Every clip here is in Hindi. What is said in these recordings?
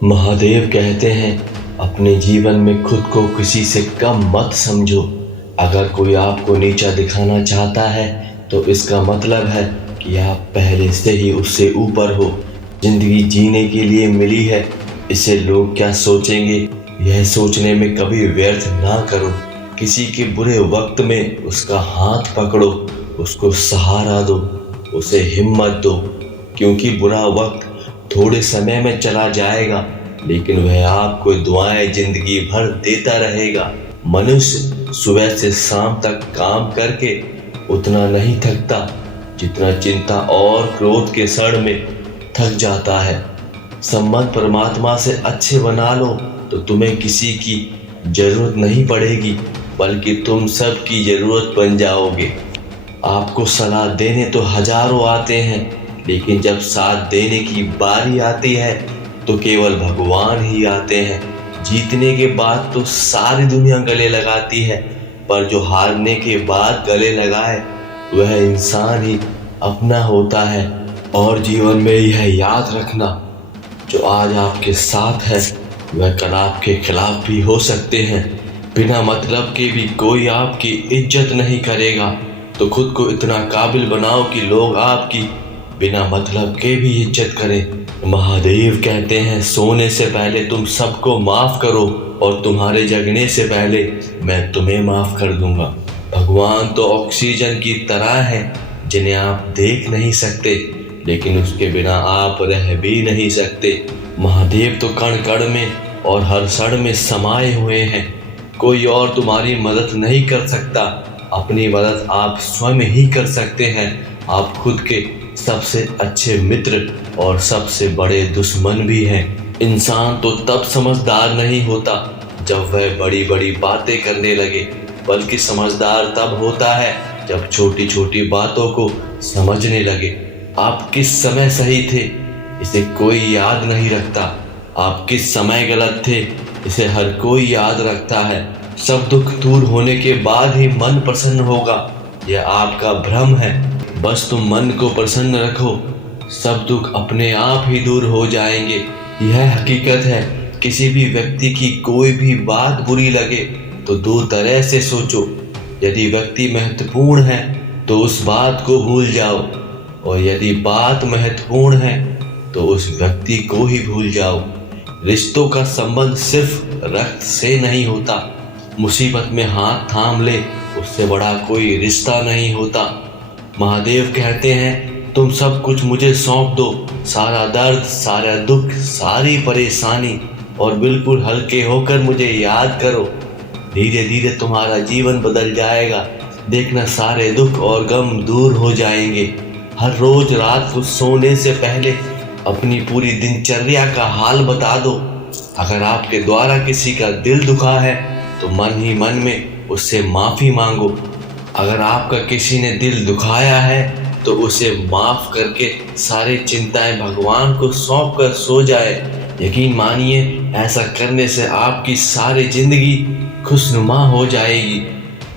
महादेव कहते हैं, अपने जीवन में खुद को किसी से कम मत समझो। अगर कोई आपको नीचा दिखाना चाहता है तो इसका मतलब है कि आप पहले से ही उससे ऊपर हो। जिंदगी जीने के लिए मिली है, इसे लोग क्या सोचेंगे यह सोचने में कभी व्यर्थ ना करो। किसी के बुरे वक्त में उसका हाथ पकड़ो, उसको सहारा दो, उसे हिम्मत दो, क्योंकि बुरा वक्त थोड़े समय में चला जाएगा, लेकिन वह आपको दुआएं जिंदगी भर देता रहेगा। मनुष्य सुबह से शाम तक काम करके उतना नहीं थकता जितना चिंता और क्रोध के सड़ में थक जाता है। संबंध परमात्मा से अच्छे बना लो तो तुम्हें किसी की जरूरत नहीं पड़ेगी, बल्कि तुम सबकी जरूरत बन जाओगे। आपको सलाह देने तो हजारों आते हैं, लेकिन जब साथ देने की बारी आती है तो केवल भगवान ही आते हैं। जीतने के बाद तो सारी दुनिया गले लगाती है, पर जो हारने के बाद गले लगाए वह इंसान ही अपना होता है। और जीवन में यह याद रखना, जो आज आपके साथ है वह कल आपके खिलाफ भी हो सकते हैं। बिना मतलब के भी कोई आपकी इज्जत नहीं करेगा, तो खुद को इतना काबिल बनाओ कि लोग आपकी बिना मतलब के भी इज्जत करें। महादेव कहते हैं, सोने से पहले तुम सबको माफ करो और तुम्हारे जगने से पहले मैं तुम्हें माफ कर दूंगा। भगवान तो ऑक्सीजन की तरह है, जिन्हें आप देख नहीं सकते, लेकिन उसके बिना आप रह भी नहीं सकते। महादेव तो कण कण में और हर क्षण में समाये हुए हैं। कोई और तुम्हारी मदद नहीं कर सकता, अपनी मदद आप स्वयं ही कर सकते हैं। आप खुद के सबसे अच्छे मित्र और सबसे बड़े दुश्मन भी हैं। इंसान तो तब समझदार नहीं होता जब वह बड़ी बड़ी बातें करने लगे, बल्कि समझदार तब होता है जब छोटी छोटी बातों को समझने लगे। आप किस समय सही थे इसे कोई याद नहीं रखता, आप किस समय गलत थे इसे हर कोई याद रखता है। सब दुख दूर होने के बाद ही मन प्रसन्न होगा, यह आपका भ्रम है। बस तुम मन को प्रसन्न रखो, सब दुख अपने आप ही दूर हो जाएंगे। यह हकीकत है। किसी भी व्यक्ति की कोई भी बात बुरी लगे तो दो तरह से सोचो। यदि व्यक्ति महत्वपूर्ण है तो उस बात को भूल जाओ, और यदि बात महत्वपूर्ण है तो उस व्यक्ति को ही भूल जाओ। रिश्तों का संबंध सिर्फ रक्त से नहीं होता। मुसीबत में हाथ थाम ले उससे बड़ा कोई रिश्ता नहीं होता। महादेव कहते हैं, तुम सब कुछ मुझे सौंप दो, सारा दर्द, सारा दुख, सारी परेशानी, और बिल्कुल हल्के होकर मुझे याद करो। धीरे धीरे तुम्हारा जीवन बदल जाएगा। देखना, सारे दुख और गम दूर हो जाएंगे। हर रोज रात को सोने से पहले अपनी पूरी दिनचर्या का हाल बता दो। अगर आपके द्वारा किसी का दिल दुखा है तो मन ही मन में उससे माफी मांगो। अगर आपका किसी ने दिल दुखाया है तो उसे माफ करके सारी चिंताएं भगवान को सौंप कर सो जाए। यकीन मानिए, ऐसा करने से आपकी सारी जिंदगी खुशनुमा हो जाएगी।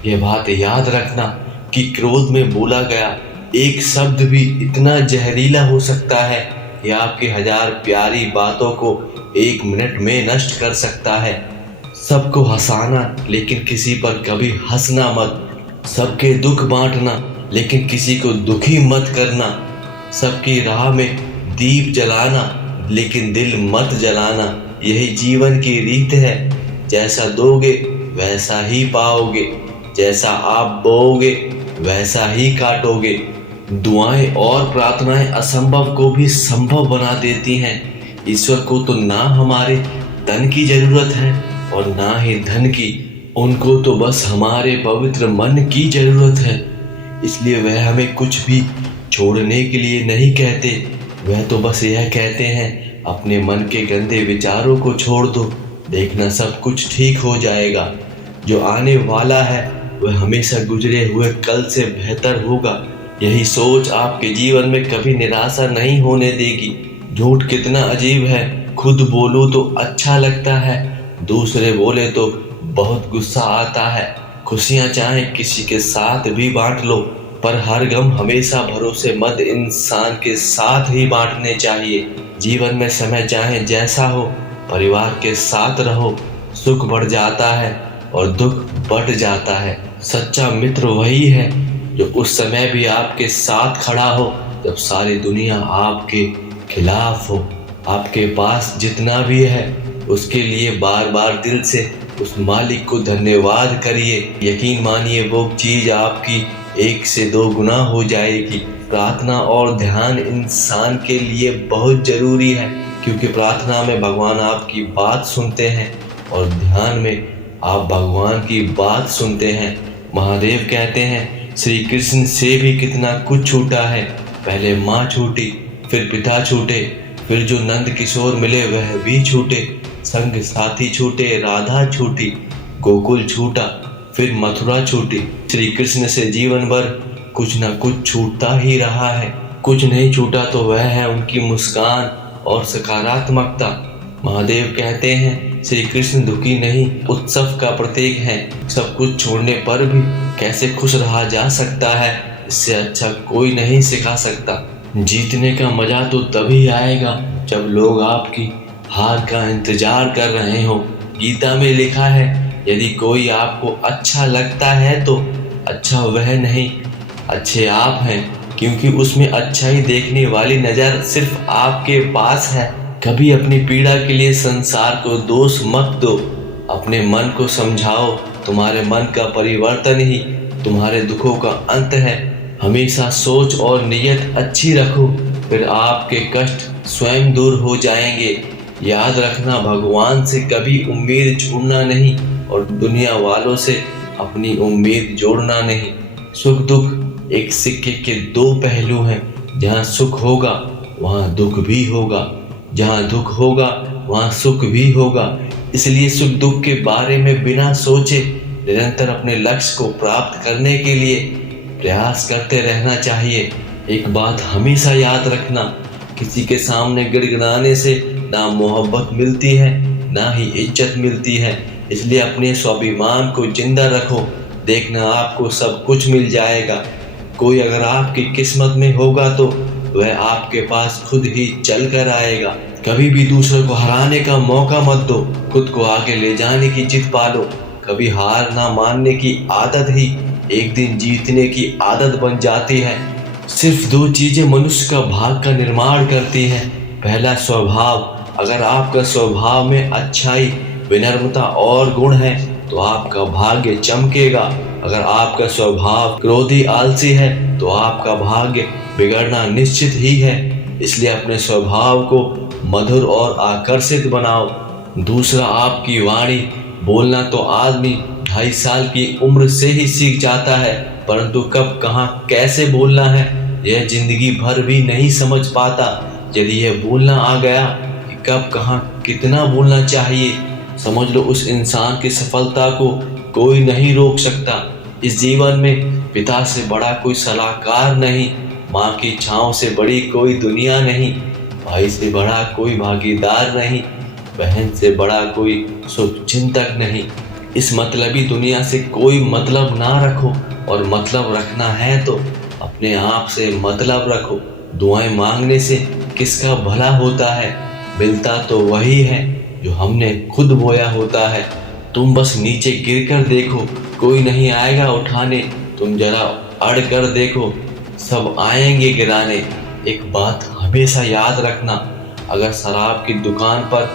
यह बात याद रखना कि क्रोध में बोला गया एक शब्द भी इतना जहरीला हो सकता है कि आपकी हजार प्यारी बातों को एक मिनट में नष्ट कर सकता है। सबको हंसाना, लेकिन किसी पर कभी हंसना मत। सबके दुख बांटना, लेकिन किसी को दुखी मत करना। सबकी राह में दीप जलाना, लेकिन दिल मत जलाना। यही जीवन की रीत है। जैसा दोगे वैसा ही पाओगे, जैसा आप बोओगे वैसा ही काटोगे। दुआएं और प्रार्थनाएं असंभव को भी संभव बना देती हैं। ईश्वर को तो ना हमारे तन की जरूरत है और ना ही धन की, उनको तो बस हमारे पवित्र मन की जरूरत है। इसलिए वह हमें कुछ भी छोड़ने के लिए नहीं कहते, वह तो बस यह कहते हैं, अपने मन के गंदे विचारों को छोड़ दो, देखना सब कुछ ठीक हो जाएगा। जो आने वाला है वह हमेशा गुजरे हुए कल से बेहतर होगा। यही सोच आपके जीवन में कभी निराशा नहीं होने देगी। झूठ कितना अजीब है, खुद बोलो तो अच्छा लगता है, दूसरे बोले तो बहुत गुस्सा आता है। खुशियां चाहे किसी के साथ भी बांट लो, पर हर गम हमेशा भरोसेमंद इंसान के साथ ही बांटने चाहिए। जीवन में समय चाहे जैसा हो, परिवार के साथ रहो, सुख बढ़ जाता है और दुख बढ़ जाता है। सच्चा मित्र वही है जो उस समय भी आपके साथ खड़ा हो जब सारी दुनिया आपके खिलाफ हो। आपके पास जितना भी है उसके लिए बार बार दिल से उस मालिक को धन्यवाद करिए। यकीन मानिए वो चीज आपकी 1 से 2 गुना हो जाएगी। प्रार्थना और ध्यान इंसान के लिए बहुत जरूरी है, क्योंकि प्रार्थना में भगवान आपकी बात सुनते हैं और ध्यान में आप भगवान की बात सुनते हैं। महादेव कहते हैं श्री कृष्ण से भी कितना कुछ छूटा है। पहले माँ छूटी, फिर पिता छूटे, फिर जो नंद किशोर मिले वह भी छूटे, संग साथी छूटे, राधा छूटी, गोकुल छूटा, फिर मथुरा छूटी। श्री कृष्ण से जीवन भर कुछ न कुछ छूटता ही रहा है। कुछ नहीं छूटा तो वह है उनकी मुस्कान और सकारात्मकता। महादेव कहते हैं श्री कृष्ण दुखी नहीं, उत्सव का प्रतीक है। सब कुछ छोड़ने पर भी कैसे खुश रहा जा सकता है, इससे अच्छा कोई नहीं सिखा सकता। जीतने का मजा तो तभी आएगा जब लोग आपकी हार का इंतजार कर रहे हो। गीता में लिखा है यदि कोई आपको अच्छा लगता है तो अच्छा वह नहीं, अच्छे आप हैं, क्योंकि उसमें अच्छाई देखने वाली नजर सिर्फ आपके पास है। कभी अपनी पीड़ा के लिए संसार को दोष मत दो, अपने मन को समझाओ। तुम्हारे मन का परिवर्तन ही तुम्हारे दुखों का अंत है। हमेशा सोच और नीयत अच्छी रखो, फिर आपके कष्ट स्वयं दूर हो जाएंगे। याद रखना, भगवान से कभी उम्मीद छोड़ना नहीं और दुनिया वालों से अपनी उम्मीद जोड़ना नहीं। सुख दुख एक सिक्के के 2 पहलू हैं। जहाँ सुख होगा वहाँ दुख भी होगा, जहाँ दुख होगा वहाँ सुख भी होगा। इसलिए सुख दुख के बारे में बिना सोचे निरंतर अपने लक्ष्य को प्राप्त करने के लिए प्रयास करते रहना चाहिए। एक बात हमेशा याद रखना, किसी के सामने गिड़गिड़ाने से ना मोहब्बत मिलती है ना ही इज्जत मिलती है। इसलिए अपने स्वाभिमान को जिंदा रखो, देखना आपको सब कुछ मिल जाएगा। कोई अगर आपकी किस्मत में होगा तो वह आपके पास खुद ही चल कर आएगा। कभी भी दूसरों को हराने का मौका मत दो, खुद को आगे ले जाने की जिद पालो। कभी हार ना मानने की आदत ही एक दिन जीतने की आदत बन जाती है। सिर्फ 2 चीजें मनुष्य का भाग्य का निर्माण करती हैं। पहला स्वभाव, अगर आपका स्वभाव में अच्छाई, विनम्रता और गुण है तो आपका भाग्य चमकेगा। अगर आपका स्वभाव क्रोधी, आलसी है तो आपका भाग्य बिगड़ना निश्चित ही है। इसलिए अपने स्वभाव को मधुर और आकर्षित बनाओ। दूसरा, आपकी वाणी, बोलना तो आदमी 2.5 साल की उम्र से ही सीख जाता है, परंतु कब कहाँ कैसे बोलना है यह जिंदगी भर भी नहीं समझ पाता। यदि यह बोलना आ गया कि कब कहाँ कितना बोलना चाहिए, समझ लो उस इंसान की सफलता को कोई नहीं रोक सकता। इस जीवन में पिता से बड़ा कोई सलाहकार नहीं, माँ की छाँव से बड़ी कोई दुनिया नहीं, भाई से बड़ा कोई भागीदार नहीं, बहन से बड़ा कोई शुभचिंतक नहीं। इस मतलबी दुनिया से कोई मतलब ना रखो, और मतलब रखना है तो अपने आप से मतलब रखो। दुआएं मांगने से किसका भला होता है, मिलता तो वही है जो हमने खुद बोया होता है। तुम बस नीचे गिर कर देखो, कोई नहीं आएगा उठाने। तुम जरा अड़ कर देखो, सब आएंगे गिराने। एक बात हमेशा याद रखना, अगर शराब की दुकान पर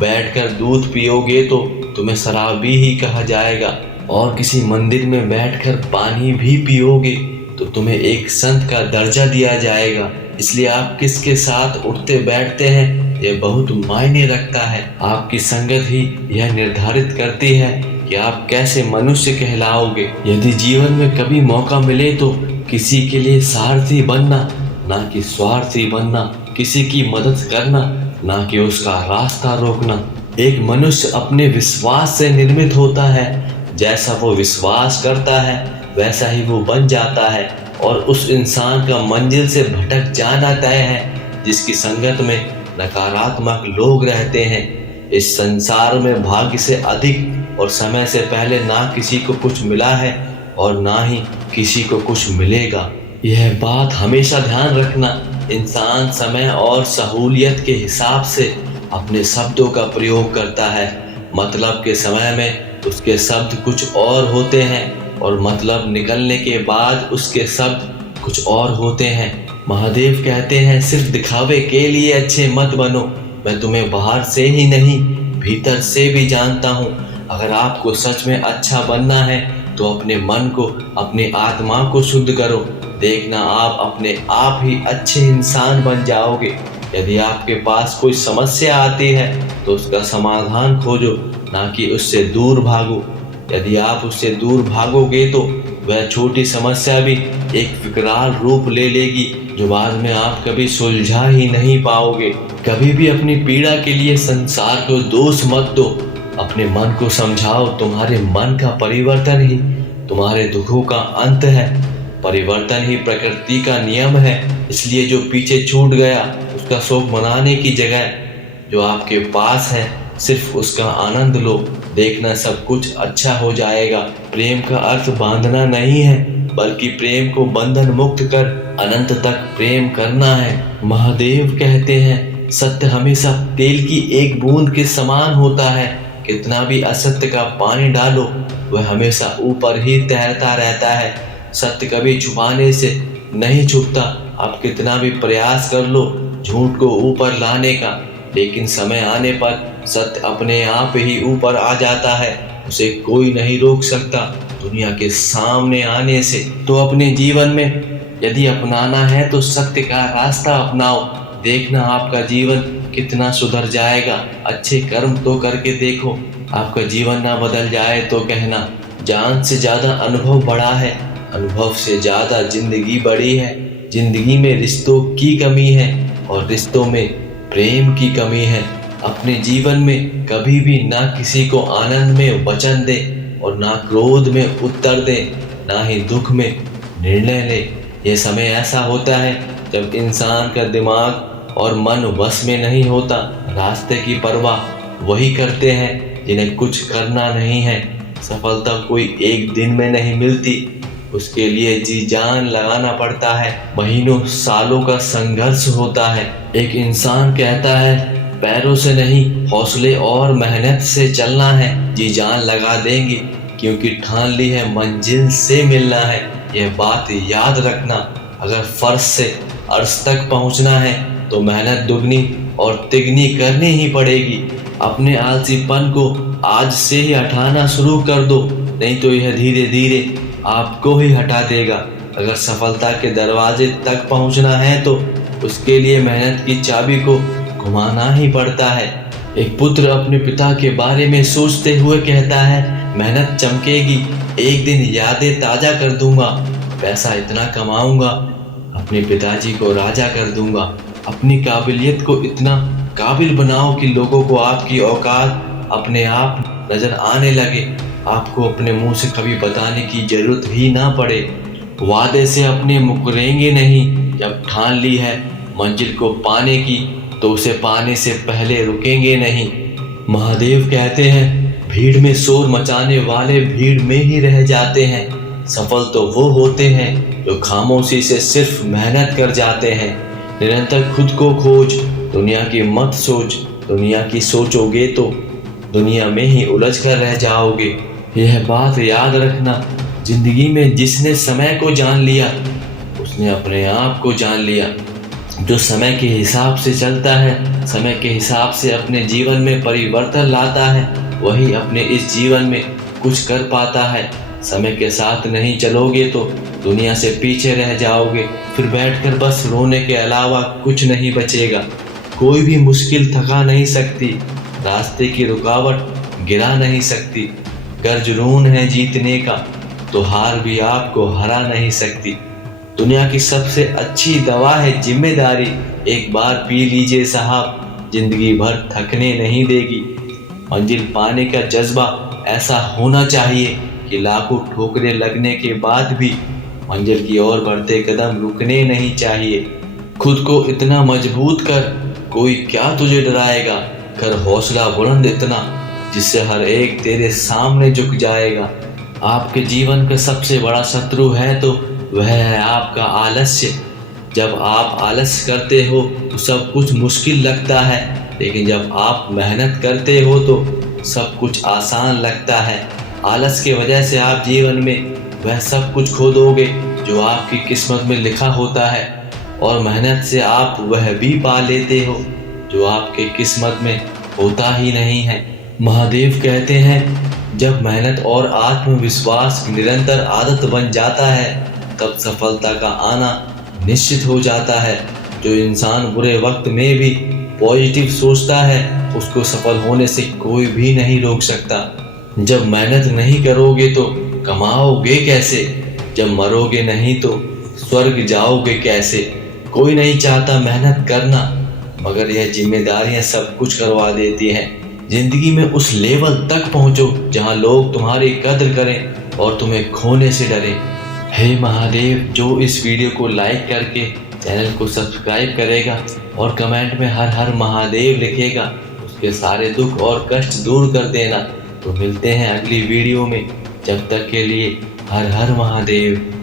बैठकर दूध पियोगे तो तुम्हें शराबी ही कहा जाएगा, और किसी मंदिर में बैठकर पानी भी पियोगे तो तुम्हें एक संत का दर्जा दिया जाएगा। इसलिए आप किसके साथ उठते बैठते हैं यह बहुत मायने रखता है। आपकी संगत ही यह निर्धारित करती है कि आप कैसे मनुष्य कहलाओगे। यदि जीवन में कभी मौका मिले तो किसी के लिए सारथी बनना, ना कि स्वार्थी बनना। किसी की मदद करना, ना कि उसका रास्ता रोकना। एक मनुष्य अपने विश्वास से निर्मित होता है, जैसा वो विश्वास करता है वैसा ही वो बन जाता है, और उस इंसान का मंजिल से भटक जाना तय है जिसकी संगत में नकारात्मक लोग रहते हैं। इस संसार में भाग्य से अधिक और समय से पहले ना किसी को कुछ मिला है और ना ही किसी को कुछ मिलेगा। यह बात हमेशा ध्यान रखना। इंसान समय और सहूलियत के हिसाब से अपने शब्दों का प्रयोग करता है। मतलब के समय में उसके शब्द कुछ और होते हैं और मतलब निकलने के बाद उसके शब्द कुछ और होते हैं। महादेव कहते हैं, सिर्फ दिखावे के लिए अच्छे मत बनो। मैं तुम्हें बाहर से ही नहीं, भीतर से भी जानता हूँ। अगर आपको सच में अच्छा बनना है तो अपने मन को, अपनी आत्मा को शुद्ध करो। देखना आप अपने आप ही अच्छे इंसान बन जाओगे। यदि आपके पास कोई समस्या आती है तो उसका समाधान खोजो, ना कि उससे दूर भागो। यदि आप उससे दूर भागोगे तो वह छोटी समस्या भी एक विकराल रूप ले लेगी, जो बाद में आप कभी सुलझा ही नहीं पाओगे। कभी भी अपनी पीड़ा के लिए संसार को दोष मत दो। अपने मन को समझाओ, तुम्हारे मन का परिवर्तन ही तुम्हारे दुखों का अंत है। परिवर्तन ही प्रकृति का नियम है। इसलिए जो पीछे छूट गया उसका शोक मनाने की जगह जो आपके पास है, सिर्फ उसका आनंद लो। देखना सब कुछ अच्छा हो जाएगा। प्रेम का अर्थ बांधना नहीं है, बल्कि प्रेम को बंधन मुक्त कर अनंत तक प्रेम करना है। महादेव कहते हैं, सत्य हमेशा तेल की एक बूंद के समान होता है। कितना भी असत्य का पानी डालो, वह हमेशा ऊपर ही तैरता रहता है। सत्य कभी छुपाने से नहीं छुपता। आप कितना भी प्रयास कर लो झूठ को ऊपर लाने का, लेकिन समय आने पर सत्य अपने आप ही ऊपर आ जाता है। उसे कोई नहीं रोक सकता दुनिया के सामने आने से। तो अपने जीवन में यदि अपनाना है तो सत्य का रास्ता अपनाओ। देखना आपका जीवन कितना सुधर जाएगा। अच्छे कर्म तो करके देखो, आपका जीवन ना बदल जाए तो कहना। जान से ज्यादा अनुभव बड़ा है, अनुभव से ज्यादा जिंदगी बड़ी है। जिंदगी में रिश्तों की कमी है और रिश्तों में प्रेम की कमी है। अपने जीवन में कभी भी ना किसी को आनंद में वचन दे और ना क्रोध में उत्तर दे, ना ही दुख में निर्णय ले। यह समय ऐसा होता है जब इंसान का दिमाग और मन वश में नहीं होता। रास्ते की परवाह वही करते हैं जिन्हें कुछ करना नहीं है। सफलता कोई एक दिन में नहीं मिलती, उसके लिए जी जान लगाना पड़ता है। महीनों सालों का संघर्ष होता है। एक इंसान कहता है, पैरों से नहीं हौसले और मेहनत से चलना है। जी जान लगा देंगे क्योंकि ठान ली है मंजिल से मिलना है। यह बात याद रखना, अगर फर्श से अर्श तक पहुंचना है तो मेहनत दुगनी और तिगनी करनी ही पड़ेगी। अपने आलसीपन को आज से ही हटाना शुरू कर दो, नहीं तो यह धीरे धीरे आपको ही हटा देगा। अगर सफलता के दरवाजे तक पहुंचना है तो उसके लिए मेहनत की चाबी को घुमाना ही पड़ता है। एक पुत्र अपने पिता के बारे में सोचते हुए कहता है, मेहनत चमकेगी, एक दिन यादें ताजा कर दूंगा। पैसा इतना कमाऊंगा, अपने पिताजी को राजा कर दूंगा। अपनी काबिलियत को इतना काबिल बनाओ कि लोगों को आपकी औकात अपने आप नजर आने लगे। आपको अपने मुंह से कभी बताने की जरूरत ही ना पड़े। वादे से अपने मुकरेंगे नहीं। जब ठान ली है मंजिल को पाने की तो उसे पाने से पहले रुकेंगे नहीं। महादेव कहते हैं, भीड़ में शोर मचाने वाले भीड़ में ही रह जाते हैं। सफल तो वो होते हैं जो खामोशी से सिर्फ मेहनत कर जाते हैं। निरंतर खुद को खोज, दुनिया की मत सोच। दुनिया की सोचोगे तो दुनिया में ही उलझ कर रह जाओगे। यह बात याद रखना, जिंदगी में जिसने समय को जान लिया उसने अपने आप को जान लिया। जो समय के हिसाब से चलता है, समय के हिसाब से अपने जीवन में परिवर्तन लाता है, वही अपने इस जीवन में कुछ कर पाता है। समय के साथ नहीं चलोगे तो दुनिया से पीछे रह जाओगे। फिर बैठकर बस रोने के अलावा कुछ नहीं बचेगा। कोई भी मुश्किल थका नहीं सकती, रास्ते की रुकावट गिरा नहीं सकती। कर जुनून है जीतने का तो हार भी आपको हरा नहीं सकती। दुनिया की सबसे अच्छी दवा है जिम्मेदारी। एक बार पी लीजिए साहब, जिंदगी भर थकने नहीं देगी। मंजिल पाने का जज्बा ऐसा होना चाहिए कि लाखों ठोकरें लगने के बाद भी मंजिल की ओर बढ़ते कदम रुकने नहीं चाहिए। खुद को इतना मजबूत कर, कोई क्या तुझे डराएगा। कर हौसला बुलंद इतना जिससे हर एक तेरे सामने झुक जाएगा। आपके जीवन का सबसे बड़ा शत्रु है तो वह है आपका आलस्य। जब आप आलस्य करते हो तो सब कुछ मुश्किल लगता है। लेकिन जब आप मेहनत करते हो तो सब कुछ आसान लगता है। आलस की वजह से आप जीवन में वह सब कुछ खो दोगे जो आपकी किस्मत में लिखा होता है, और मेहनत से आप वह भी पा लेते हो जो आपके किस्मत में होता ही नहीं है। महादेव कहते हैं, जब मेहनत और आत्मविश्वास निरंतर आदत बन जाता है तब सफलता का आना निश्चित हो जाता है। जो इंसान बुरे वक्त में भी पॉजिटिव सोचता है उसको सफल होने से कोई भी नहीं रोक सकता। जब मेहनत नहीं करोगे तो कमाओगे कैसे? जब मरोगे नहीं तो स्वर्ग जाओगे कैसे? कोई नहीं चाहता मेहनत करना, मगर यह जिम्मेदारियां सब कुछ करवा देती हैं। जिंदगी में उस लेवल तक पहुंचो जहां लोग तुम्हारी कद्र करें और तुम्हें खोने से डरें। हे महादेव, जो इस वीडियो को लाइक करके चैनल को सब्सक्राइब करेगा और कमेंट में हर हर महादेव लिखेगा, उसके सारे दुख और कष्ट दूर कर देना। तो मिलते हैं अगली वीडियो में, जब तक के लिए हर हर महादेव।